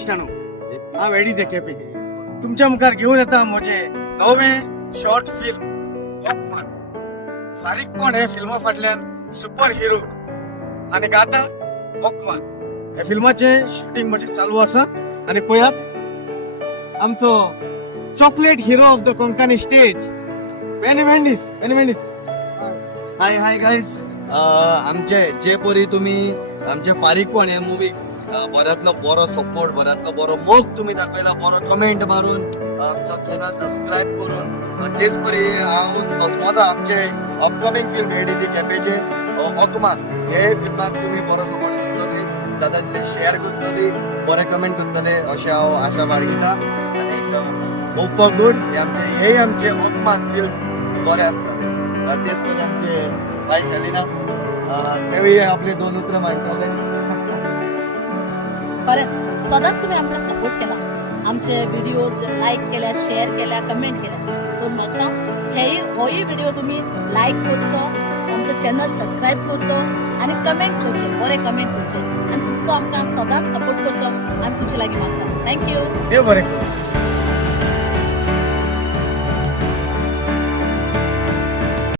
इश्टानो हांव eddy KP तुमच्या मुखार घेऊन येता म्हजे नवे शॉर्ट फिल्म वॉकमॅन. फारीकपण हे फिल्मा फाटल्यान सुपर हिरो आणि आता वॉकमॅन ह्या फिल्माचे शूटिंग म्हणजे चालू आसा. आणि पळयात आमचो chocolate hero of the Konkani stage बेनी मेंडीस. हाय हाय गाईज, आमचे जे परी तुम्ही आमचे फारीकपण हे मुवीक बऱ्यांतलो बरो सपोर्ट, बऱ्यांतलो बरो मोग तुम्ही दाखयला, बरो कमेंट मारून आमचो चॅनल सबस्क्राईब करून तेच परी हांव सोजमोता आमचे अपकमिंग फिल्म एडी ती केपेचे वॉकमॅन हे फिल्माक तुम्ही बरो सपोर्ट करतले, जाता तितले शेअर करतली, बरे कमेंट करतले अशें हांव आशा बाळगिता. आनीक होप फॉर गुड हे आमचे वॉकमॅन फिल्म बरे आसतले. तेच परी आमचे बाय सेलिना तेवूय आपले 2 उतर मांडटले. बरें, सदांच तुम्ही आमकां सपोर्ट केला, आमचे व्हिडिओज लायक केल्या, शेअर केल्या, कमेंट केल्या. तर म्हाका होय व्हिडिओ तुम्ही लायक करचो, आमचो चॅनल सबस्क्राईब करचो आणि कमेंट करचे, बरे कमेंट करचे आणि तुमचो आमकां सदांच सपोर्ट करचो. आमी तुमचे लागीं मागता. थँक्यू. देव बरें.